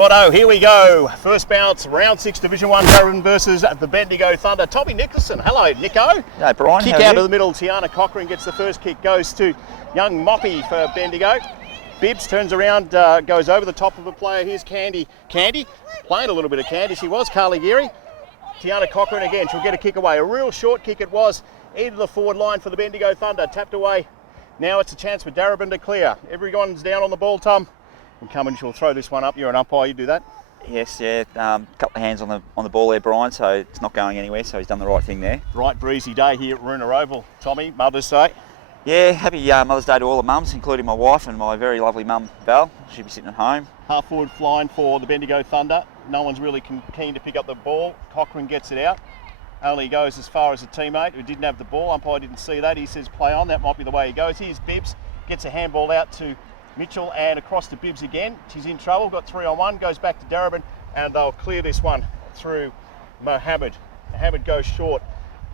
Righto, here we go. First bounce, round 6, Division 1, Darebin versus the Bendigo Thunder. Tommy Nicholson. Hello, Nico. Hey, Brian. Kick out of the middle. Tiana Cochrane gets the first kick, goes to young Moppy for Bendigo. Bibbs turns around, goes over the top of a player. Here's Candy. Candy, playing a little bit of Candy. She was Carly Geary. Tiana Cochrane again. She'll get a kick away. A real short kick it was. Into the forward line for the Bendigo Thunder. Tapped away. Now it's a chance for Darebin to clear. Everyone's down on the ball, Tom. And Cummins, she'll throw this one up. You're an umpire, you do that? Yes, yeah. Couple of hands on the ball there, Brian, so it's not going anywhere, so he's done the right thing there. Bright breezy day here at Roona Oval. Tommy, Mother's Day. Yeah, happy Mother's Day to all the mums, including my wife and my very lovely mum, Val. She'll be sitting at home. Half forward flying for the Bendigo Thunder. No one's really keen to pick up the ball. Cochrane gets it out. Only goes as far as a teammate who didn't have the ball. Umpire didn't see that. He says play on. That might be the way he goes. Here's Bibbs. Gets a handball out to Mitchell and across to Bibbs again. She's in trouble, got 3-on-1, goes back to Darebin and they'll clear this one through Mohammed. Mohammed goes short,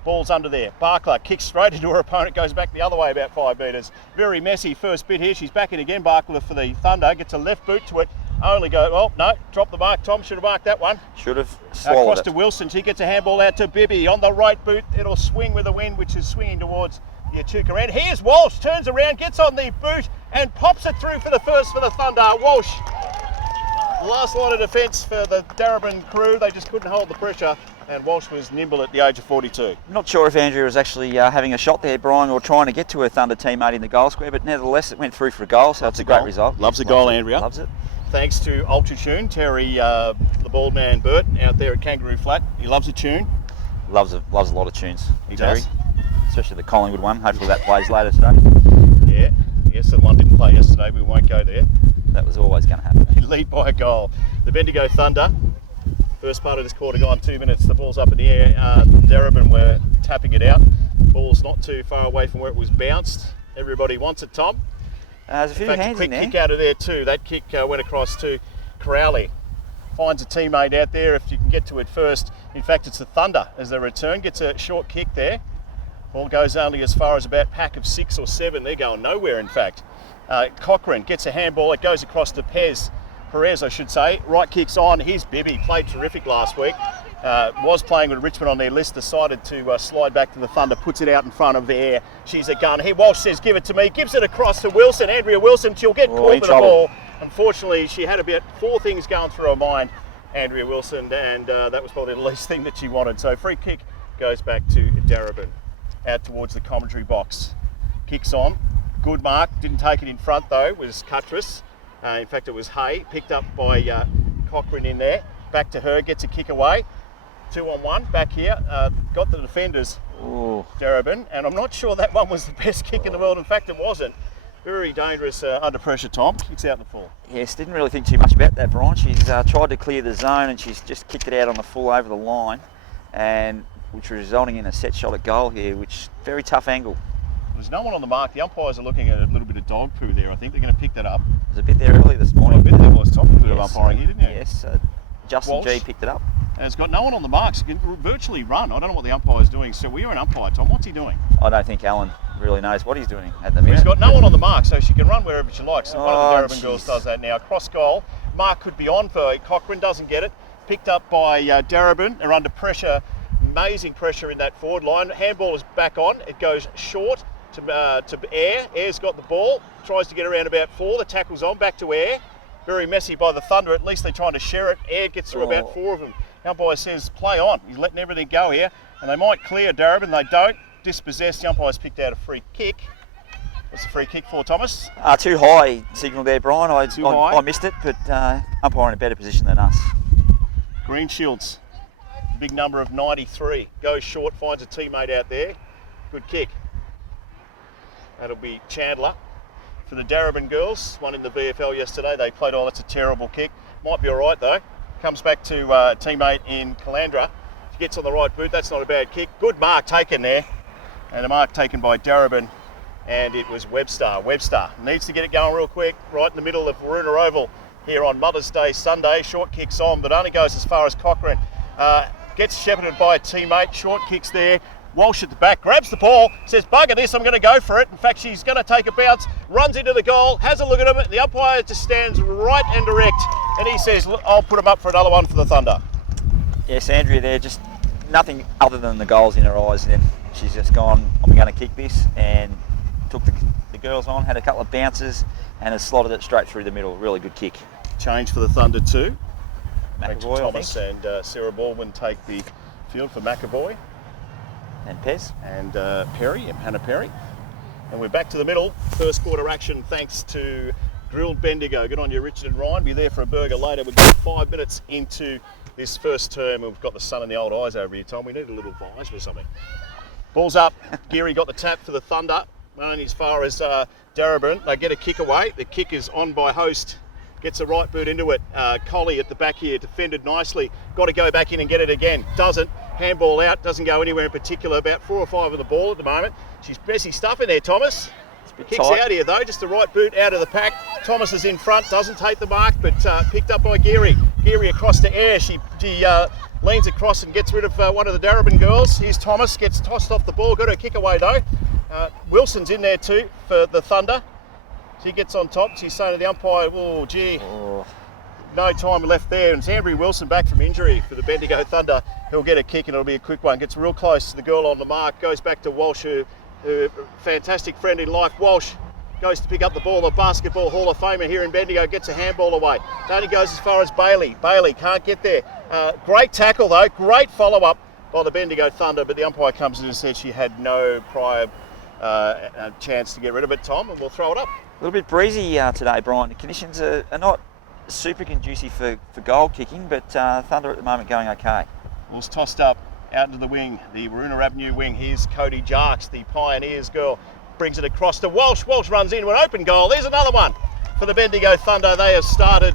ball's under there. Barkler kicks straight into her opponent, goes back the other way about 5 metres. Very messy first bit here, she's back in again, Barkler for the Thunder, gets a left boot to it. Only go, oh no, drop the mark, Tom, should have marked that one. Should have swallowed across to Wilson, she gets a handball out to Bibby on the right boot, it'll swing with the wind which is swinging towards the Echuca end. Here's Walsh, turns around, gets on the boot and pops it through for the first for the Thunder. Walsh, last line of defence for the Darebin crew, they just couldn't hold the pressure and Walsh was nimble at the age of 42. Not sure if Andrea was actually having a shot there, Brian, or trying to get to her Thunder teammate in the goal square, but nevertheless it went through for a goal, so it's a great result. Loves the goal, Andrea. Loves it. Thanks to Ultra Tune, Terry, the bald man Bert, out there at Kangaroo Flat. He loves a tune. Loves a lot of tunes. He Terry. does. Especially the Collingwood one. Hopefully that plays later today. Yeah, yes, the one didn't play yesterday. We won't go there. That was always going to happen. Lead by a goal. The Bendigo Thunder. First part of this quarter gone 2 minutes. The ball's up in the air. Darebin were tapping it out. Ball's not too far away from where it was bounced. Everybody wants it, Tom. There's a few hands in there. Quick kick out of there too. That kick went across to Crowley. Finds a teammate out there if you can get to it first. In fact, it's the Thunder as they return. Gets a short kick there. Ball goes only as far as about pack of 6 or 7. They're going nowhere, in fact. Cochrane gets a handball. It goes across to Perez, I should say. Right kicks on. Here's Bibby. Played terrific last week. Was playing with Richmond on their list. Decided to slide back to the Thunder. Puts it out in front of there. She's a gun. Here, Walsh says, give it to me. Gives it across to Wilson. Andrea Wilson. She'll get caught with the ball. Unfortunately, she had about 4 things going through her mind, Andrea Wilson, and that was probably the least thing that she wanted. So free kick goes back to Darebin. Out towards the commentary box. Kicks on. Good mark. Didn't take it in front though. Was Cuttress. In fact, it was Hay. Picked up by Cochrane in there. Back to her. Gets a kick away. 2-on-1. Back here. Got the defenders. Ooh. Darebin. And I'm not sure that one was the best kick in the world. In fact, it wasn't. Very dangerous under pressure, Tom. Kicks out in the full. Yes, didn't really think too much about that, Brian. She's tried to clear the zone and she's just kicked it out on the full over the line. And which was resulting in a set shot at goal here, which very tough angle. There's no one on the mark. The umpires are looking at a little bit of dog poo there. I think they're going to pick that up. It was a bit there early this morning. I bet there was. Tom did umpiring here, didn't you? Yes, Justin Walsh. G picked it up. And it's got no one on the marks. It can virtually run. I don't know what the umpire's doing. So we are an umpire, Tom. What's he doing? I don't think Alan really knows what he's doing at the minute. He's got no one on the mark, so she can run wherever she likes. So one of the Darebin girls does that now. Cross goal. Mark could be on for Cochrane. Doesn't get it. Picked up by Darebin. They're under pressure. Amazing pressure in that forward line. Handball is back on. It goes short to Air. Air's got the ball. Tries to get around about 4. The tackle's on. Back to Air. Very messy by the Thunder. At least they're trying to share it. Air gets through about 4 of them. The umpire says play on. He's letting everything go here. And they might clear Darebin. They don't. Dispossessed. The umpire's picked out a free kick. What's the free kick for, Thomas? Too high signal there, Brian. I missed it, but umpire in a better position than us. Green Shields. Big number of 93. Goes short, finds a teammate out there. Good kick. That'll be Chandler. For the Darebin girls, one in the VFL yesterday, they played, oh, that's a terrible kick. Might be all right though. Comes back to teammate in Calandra. She gets on the right boot, that's not a bad kick. Good mark taken there. And a mark taken by Darebin. And it was Webster. Webster needs to get it going real quick, right in the middle of Roona Oval here on Mother's Day Sunday. Short kicks on, but only goes as far as Cochrane. Gets shepherded by a teammate, short kicks there. Walsh at the back, grabs the ball, says, bugger this, I'm going to go for it. In fact, she's going to take a bounce, runs into the goal, has a look at him. The umpire just stands right and direct And he says, look, I'll put him up for another one for the Thunder. Yes, Andrea there, just nothing other than the goals in her eyes. And then she's just gone, I'm going to kick this, and took the girls on, had a couple of bounces, and has slotted it straight through the middle. Really good kick. Change for the Thunder too. McAvoy, Thomas and Sarah Baldwin take the field for McAvoy. And Pez. And Perry, and Hannah Perry. And we're back to the middle. First quarter action thanks to Grilled Bendigo. Good on you, Richard and Ryan. Be there for a burger later. We've got 5 minutes into this first term. We've got the sun in the old eyes over here, Tom. We need a little visor or something. Ball's up. Geary got the tap for the Thunder. Only as far as Darebin. They get a kick away. The kick is on by Host. Gets a right boot into it. Collie at the back here, defended nicely. Got to go back in and get it again. Doesn't. Handball out. Doesn't go anywhere in particular. About 4 or 5 of the ball at the moment. She's messy stuff in there, Thomas. Kicks tight out here though, just the right boot out of the pack. Thomas is in front, doesn't take the mark, but picked up by Geary. Geary across to air. She leans across and gets rid of one of the Darebin girls. Here's Thomas, gets tossed off the ball. Got her kick away though. Wilson's in there too for the Thunder. She gets on top. She's saying to the umpire, oh gee, no time left there. And it's Andrea Wilson back from injury for the Bendigo Thunder. He'll get a kick and it'll be a quick one. Gets real close to the girl on the mark. Goes back to Walsh, her fantastic friend in life. Walsh goes to pick up the ball. The basketball Hall of Famer here in Bendigo gets a handball away. It only goes as far as Bailey. Bailey can't get there. Great tackle though. Great follow-up by the Bendigo Thunder. But the umpire comes in and said she had no prior chance to get rid of it, Tom, and we'll throw it up. A little bit breezy today, Brian. The conditions are not super conducive for goal kicking, but Thunder at the moment going okay. Ball's tossed up out into the wing, the Waruna Avenue wing. Here's Cody Jarks, the Pioneers girl, brings it across to Walsh. Walsh runs into an open goal. There's another one for the Bendigo Thunder. They have started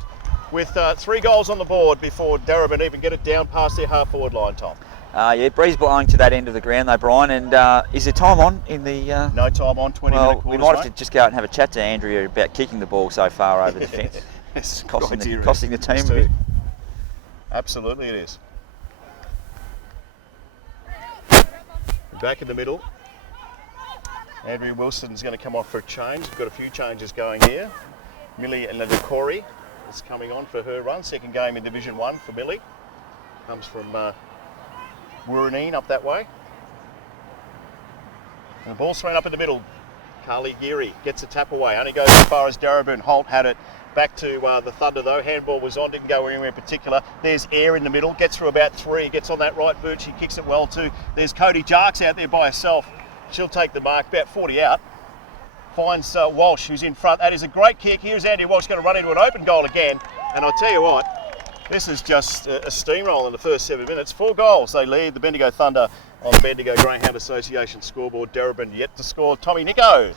with 3 goals on the board before Darebin even get it down past their half-forward line, Tom. Yeah, breeze blowing to that end of the ground though, Brian, and is there time on in the... No time on, 20 minute quarters, we might have to just go out and have a chat to Andrea about kicking the ball so far over the fence. It's costing the team a bit. Absolutely it is. Back in the middle. Andrea Wilson's going to come off for a change. We've got a few changes going here. Millie and Nadekori is coming on for her run. Second game in Division 1 for Millie. Comes from Wooreen up that way. And the ball's thrown up in the middle. Carly Geary gets a tap away. Only goes as far as Darebin. Holt had it. Back to the Thunder though. Handball was on, didn't go anywhere in particular. There's Air in the middle, gets through about 3, gets on that right boot, she kicks it well too. There's Cody Jarks out there by herself. She'll take the mark, about 40 out. Finds Walsh, who's in front. That is a great kick. Here's Andy Walsh going to run into an open goal again. And I'll tell you what, this is just a steamroll in the first 7 minutes. 4 goals they lead the Bendigo Thunder on the Bendigo Greyhound Association scoreboard. Darebin yet to score. Tommy Nico.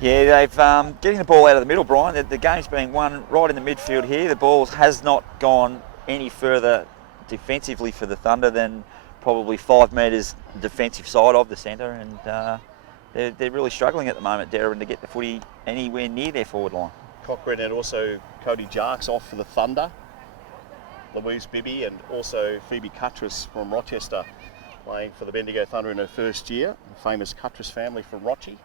Yeah, they've getting the ball out of the middle, Brian. The game's being won right in the midfield here. The ball has not gone any further defensively for the Thunder than probably 5 metres defensive side of the centre, and they're really struggling at the moment, Darebin, to get the footy anywhere near their forward line. Cochrane and also Cody Jarks off for the Thunder. Louise Bibby and also Phoebe Cuttress from Rochester playing for the Bendigo Thunder in her first year. The famous Cuttress family from Rochi.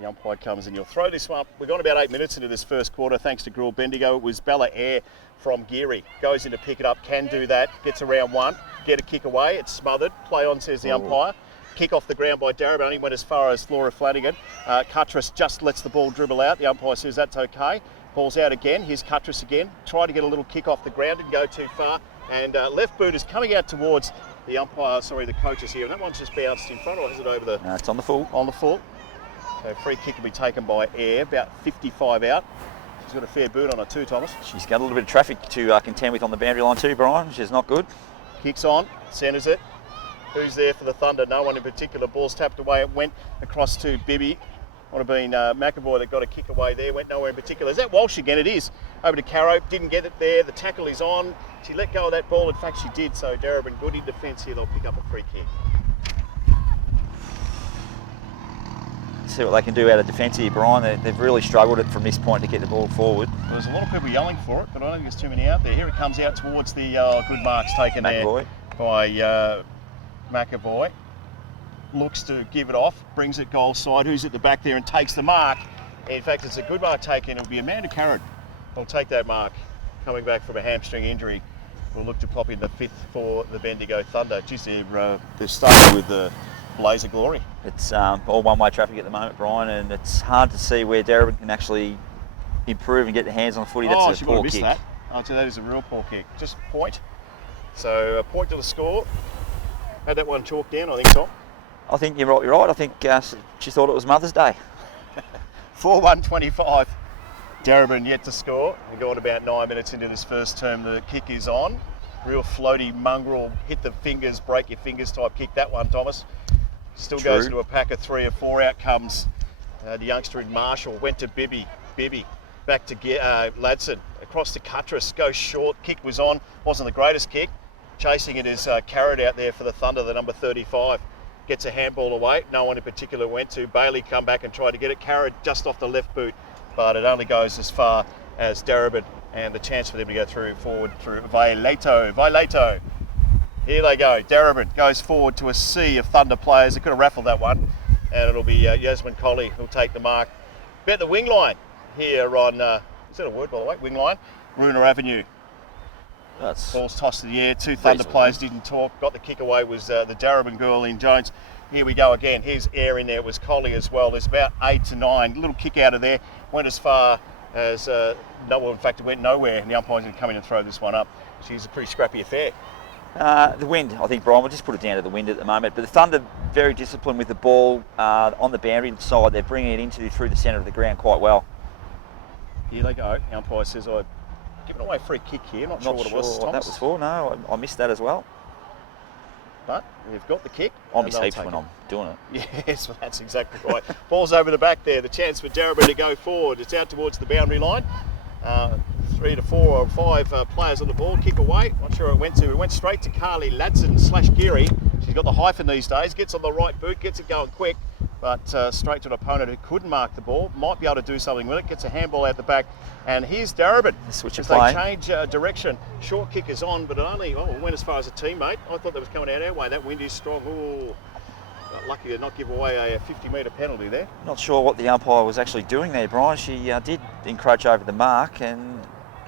The umpire comes and you'll throw this one up. We've gone about 8 minutes into this first quarter thanks to Grilled Bendigo. It was Bella Air from Geary. Goes in to pick it up, can do that. Gets around 1, get a kick away. It's smothered. Play on, says the umpire. Kick off the ground by Darebin. Only went as far as Laura Flanagan. Cuttress just lets the ball dribble out. The umpire says that's okay. Ball's out again. Here's Cuttress again. Tried to get a little kick off the ground. Didn't go too far. And left boot is coming out towards the umpire, the coaches here. And that one's just bounced in front, or is it over the... No, it's on the full. On the full. So free kick will be taken by Air, about 55 out. She's got a fair boot on her too, Thomas. She's got a little bit of traffic to contend with on the boundary line too, Brian, which is not good. Kicks on, centres it. Who's there for the Thunder? No one in particular. Ball's tapped away. It went across to Bibby. Would have been McAvoy that got a kick away there. Went nowhere in particular. Is that Walsh again? It is. Over to Caro. Didn't get it there. The tackle is on. She let go of that ball. In fact, she did. So Darebin good in defence here. They'll pick up a free kick. See what they can do out of defence here, Brian. They've really struggled from this point to get the ball forward. Well, there's a lot of people yelling for it, but I don't think there's too many out there. Here it comes out towards the good marks taken McAvoy. There by McAvoy. Looks to give it off, brings it goal side. Who's at the back there and takes the mark? In fact, it's a good mark taken. It'll be Amanda Carrot will take that mark. Coming back from a hamstring injury, we'll look to pop in the 5th for the Bendigo Thunder. Geez, they're starting with the blaze of glory. It's all one-way traffic at the moment, Brian, and it's hard to see where Darebin can actually improve and get their hands on the footy. That's a poor kick. That. Oh, so that is a real poor kick. Just point. So a point to the score. Had that one chalked down, I think, Tom. I think you're right. I think she thought it was Mother's Day. 4-1-25. Darebin yet to score. We've gone about 9 minutes into this first term. The kick is on. Real floaty mongrel, hit the fingers, break your fingers type kick. That one, Thomas. Still True. Goes into a pack of 3 or 4. Out comes the youngster in Marshall. Went to Bibby. Back to Ladson. Across to Cuttress. Goes short. Kick was on. Wasn't the greatest kick. Chasing it is Carrot out there for the Thunder, the number 35. Gets a handball away. No one in particular went to. Bailey come back and tried to get it. Carrot just off the left boot. But it only goes as far as Darebin, and the chance for them to go forward through Violato. Here they go. Darebin goes forward to a sea of Thunder players. They could have raffled that one, and it'll be Yasmin Colley who'll take the mark. Bet the wing line here on, is that a word by the way? Wing line, Runa Avenue. Ball's tossed to the air. 2 Thunder players didn't talk. Got the kick away was the Darebin girl in Jones. Here we go again. Here's air in there. It was Colley as well. There's about 8 to 9. Little kick out of there. Went as far as in fact it went nowhere, and the umpire's going to come in and throw this one up. She's a pretty scrappy affair. The wind, I think, Brian, we'll just put it down to the wind at the moment. But the Thunder very disciplined with the ball on the boundary side. They're bringing it through the centre of the ground quite well. Here they go. The umpire says, I've given away a free kick here. Not sure what it was, what Thomas. that was for. No, I missed that as well. But we've got the kick. I miss heaps when I'm doing it. Yes, well, that's exactly right. Ball's over the back there. The chance for Darebin to go forward. It's out towards the boundary line. 3 to 4 or 5 players on the ball. Kick away. Not sure where it went to. It went straight to Carly Ladson / Geary. She's got the hyphen these days. Gets on the right boot. Gets it going quick. But straight to an opponent who couldn't mark the ball. Might be able to do something with it. Gets a handball out the back. And here's Darebin. Switch of play. play. They change direction. Short kick is on, but it only went as far as a teammate. I thought that was coming out our way. That wind is strong. Ooh, lucky to not give away a 50-metre penalty there. Not sure what the umpire was actually doing there, Brian. She did encroach over the mark, and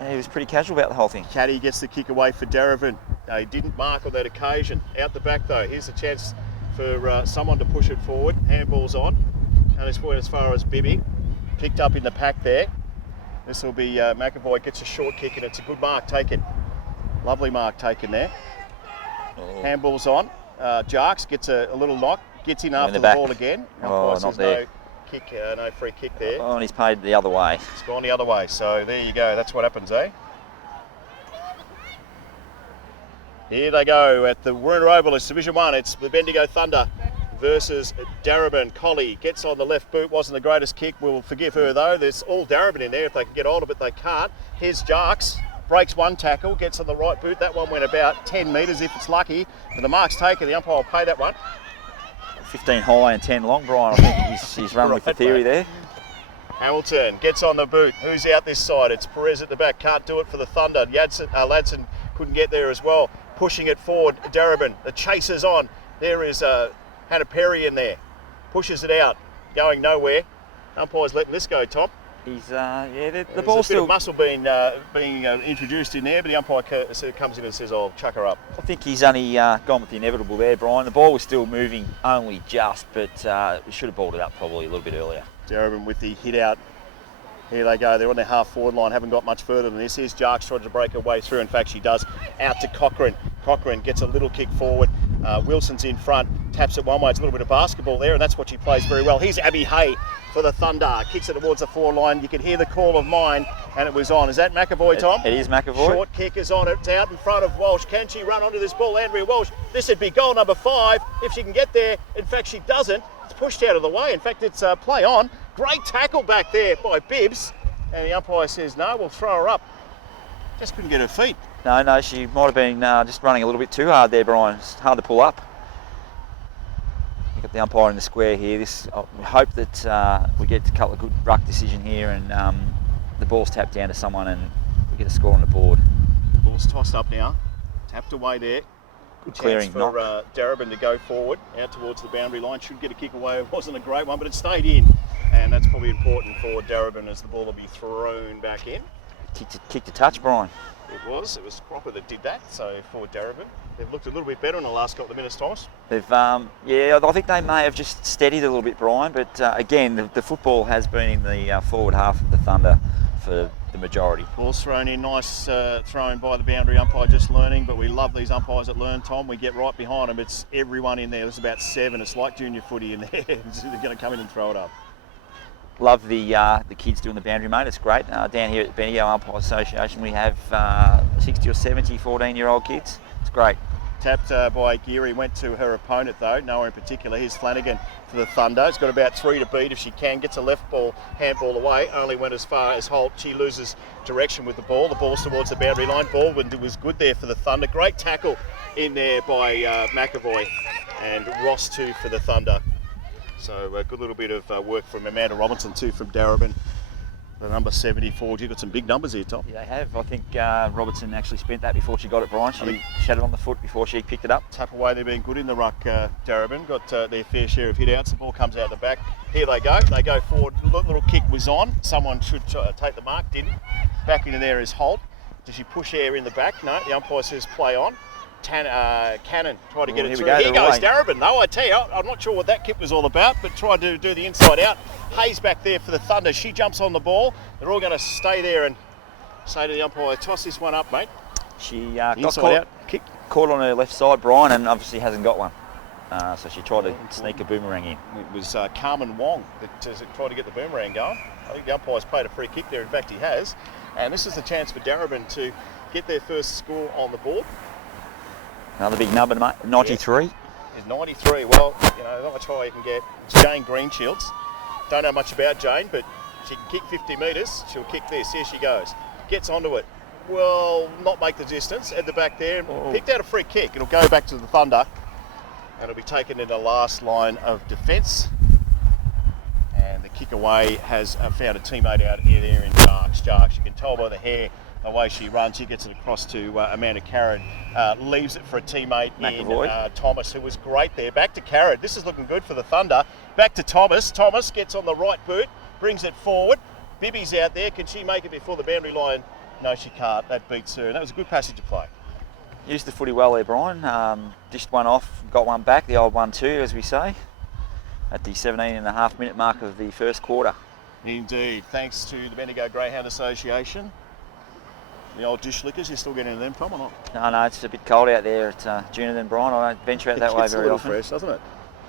he was pretty casual about the whole thing. Caddy gets the kick away for Darebin. They didn't mark on that occasion. Out the back though. Here's a chance for someone to push it forward. Handball's on. And it's went as far as Bibby. Picked up in the pack there. This will be McAvoy gets a short kick, and it's a good mark taken. Lovely mark taken there. Oh. Handball's on. Jarks gets a little knock. Gets in after the ball again. Not there. No free kick there. Oh, and he's paid the other way. It's gone the other way. So there you go. That's what happens, eh? Here they go at the Warner Oval. It's Division 1. It's the Bendigo Thunder versus Darebin. Colley gets on the left boot. Wasn't the greatest kick. We'll forgive her though. There's all Darebin in there. If they can get hold of it, they can't. Here's Jarks. Breaks one tackle. Gets on the right boot. That one went about 10 metres if it's lucky. And the mark's taken. The umpire will pay that one. 15 high and 10 long, Brian. I think he's run with the theory there. Hamilton gets on the boot. Who's out this side? It's Perez at the back. Can't do it for the Thunder. Ladson couldn't get there as well. Pushing it forward. Darebin. The chase is on. There is Hannah Perry in there. Pushes it out. Going nowhere. Umpire's letting this go, Tom. He's the There's ball's a bit still of muscle being introduced in there, but the umpire comes in and says, "I'll chuck her up." I think he's only gone with the inevitable there, Brian. The ball was still moving only just, but we should have balled it up probably a little bit earlier. Darebin with the hit out. Here they go. They're on their half forward line. Haven't got much further than this. Here's Jarks trying to break her way through. In fact, she does. Out to Cochrane. Cochrane gets a little kick forward. Wilson's in front. Taps it one way. It's a little bit of basketball there, and that's what she plays very well. Here's Abby Hay for the Thunder. Kicks it towards the forward line. You can hear the call of mine, and it was on. Is that McAvoy, Tom? It is McAvoy. Short kick is on. It's out in front of Walsh. Can she run onto this ball? Andrea Walsh. This would be goal number 5 if she can get there. In fact, she doesn't. It's pushed out of the way. In fact, it's play on. Great tackle back there by Bibbs. And the umpire says, no, we'll throw her up. Just couldn't get her feet. No, she might have been just running a little bit too hard there, Brian. It's hard to pull up. You've got the umpire in the square here. We hope that we get a couple of good ruck decision here, and the ball's tapped down to someone and we get a score on the board. Ball's tossed up now. Tapped away there. Good clearing chance for Darebin to go forward, out towards the boundary line. Should get a kick away. It wasn't a great one, but it stayed in. And that's probably important for Darebin as the ball will be thrown back in. kicked a touch, Brian. It was Cropper that did that, so for Darebin. They've looked a little bit better in the last couple of minutes, Thomas. They've, yeah, I think they may have just steadied a little bit, Brian, but again, the football has been in the forward half of the Thunder for the majority. Ball's thrown in, nice thrown by the boundary umpire, just learning, but we love these umpires that learn, Tom. We get right behind them. It's everyone in there. There's about 7. It's like junior footy in there. They're going to come in and throw it up. Love the kids doing the boundary, mate. It's great. Down here at the Bendigo Umpire Association, we have 60 or 70 14-year-old kids. It's great. Tapped by Geary, went to her opponent though, no one in particular. Here's Flanagan for the Thunder. It's got about 3 to beat if she can. Gets a left ball, handball away. Only went as far as Holt. She loses direction with the ball. The ball's towards the boundary line. Baldwin was good there for the Thunder. Great tackle in there by McAvoy. And Ross too for the Thunder. So a good little bit of work from Amanda Robinson too from Darebin. The number 74. You've got some big numbers here, Tom. Yeah, they have. I think Robertson actually spent that before she got it, Brian. She had it on the foot before she picked it up. Tap away, they've been good in the ruck, Darebin. Got their fair share of hit-outs. The ball comes out the back. Here they go. They go forward. Little kick was on. Someone should take the mark, didn't. Back into there is Holt. Does she push air in the back? No, the umpire says play on. Cannon tried to get it through. Here goes Darebin. No, I tell you, I'm not sure what that kick was all about, but tried to do the inside out. Hayes back there for the Thunder. She jumps on the ball. They're all going to stay there and say to the umpire, toss this one up, mate. She got caught on her left side, Brian, and obviously hasn't got one. So she tried to sneak a boomerang in. It was Carmen Wong that tried to get the boomerang going. I think the umpire's played a free kick there. In fact, he has. And this is the chance for Darebin to get their first score on the board. Another big number, mate. 93. Yeah. It's 93. Well, not much higher you can get. It's Jane Greenshields. Don't know much about Jane, but she can kick 50 metres. She'll kick this. Here she goes. Gets onto it. Will not make the distance. At the back there. Picked out a free kick. It'll go back to the Thunder. And it'll be taken in the last line of defence. And the kick away has found a teammate out here there in Jarks. You can tell by the hair, the way she runs. She gets it across to Amanda Carrad. Leaves it for a teammate in Thomas, who was great there. Back to Carrad. This is looking good for the Thunder. Back to Thomas. Thomas gets on the right boot, brings it forward. Bibby's out there. Can she make it before the boundary line? No, she can't. That beats her. And that was a good passage of play. Used the footy well there, Brian. Dished one off, got one back, the old 1-2, as we say, at the 17.5-minute mark of the first quarter. Indeed. Thanks to the Bendigo Greyhound Association. The old dish lickers, you're still getting into them, Tom, or not? No, it's a bit cold out there at Juna and Brian. I don't venture out that way very often. It's a little fresh, doesn't it?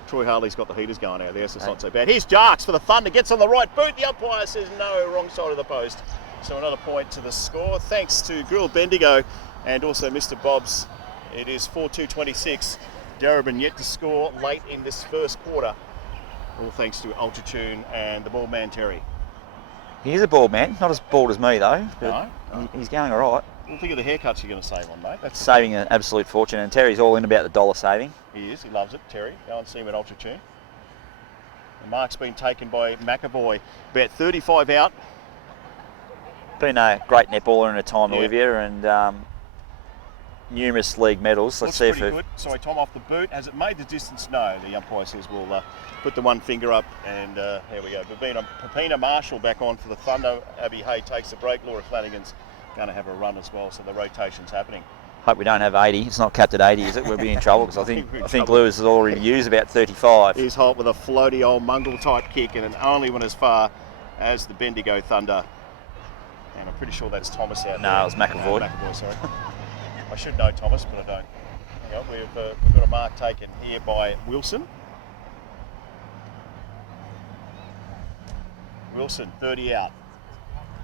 Troy Harley's got the heaters going out there, so it's not so bad. Here's Jarks for the Thunder, gets on the right boot. The umpire says no, wrong side of the post. So another point to the score. Thanks to Grill Bendigo and also Mr. Bob's. It is 4-2-26. Darebin yet to score late in this first quarter. All thanks to Ultratune and the bald man Terry. He is a bald man, not as bald as me though. No. He's going all right. Well, think of the haircuts you're going to save on, mate. That's saving an absolute fortune, and Terry's all in about the dollar saving. He is. He loves it, Terry. Go and see him at Ultratune. The mark's been taken by McAvoy. About 35 out. Been a great netballer in a time, Olivia, and numerous league medals. Let's see if good. Sorry, Tom, off the boot. Has it made the distance? No. The umpire says we'll put the one finger up, and here we go. Pepina Marshall back on for the Thunder. Abby Hay takes a break. Laura Flanagan's going to have a run as well, so the rotation's happening. Hope we don't have 80. It's not capped at 80, is it? We'll be in trouble because I think Lewis has already used about 35. He's Holt with a floaty old Mungle type kick, and it only went as far as the Bendigo Thunder. And I'm pretty sure that's Thomas out there. No, it was McAvoy. McAvoy, sorry. I should know Thomas, but I don't. Hang on, we've got a mark taken here by Wilson. Wilson, 30 out.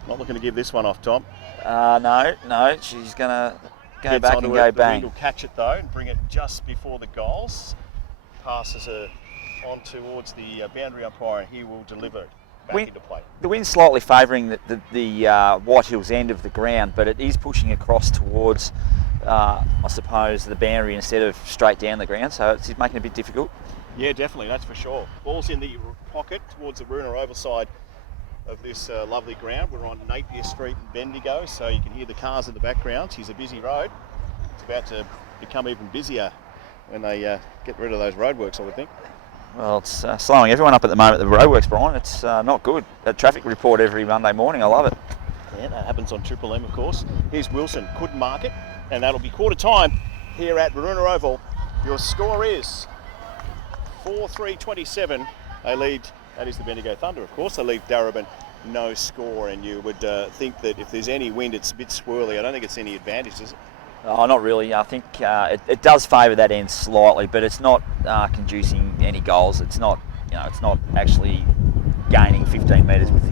Not looking to give this one off, Tom. No, she's going to go back and go bang. Will catch it though and bring it just before the goals. Passes her on towards the boundary umpire, and he will deliver it back into play. The wind's slightly favouring the White Hills end of the ground, but it is pushing across towards, I suppose, the boundary instead of straight down the ground, so it's making it a bit difficult. Yeah, definitely, that's for sure. Ball's in the pocket towards the Roonah oval side of this lovely ground. We're on Napier Street in Bendigo, so you can hear the cars in the background. It's a busy road. It's about to become even busier when they get rid of those roadworks, I would think. Well, it's slowing everyone up at the moment, the roadworks, Brian. It's not good. That traffic report every Monday morning, I love it. Yeah, that happens on Triple M, of course. Here's Wilson, couldn't mark it, and that'll be quarter time here at Maroona Oval. Your score is 4-3-27. They lead, that is the Bendigo Thunder, of course. They leave Darebin no score, and you would think that if there's any wind, it's a bit swirly. I don't think it's any advantage, is it? Oh, not really. I think it does favour that end slightly, but it's not conducing any goals. It's not, it's not actually gaining 15 metres with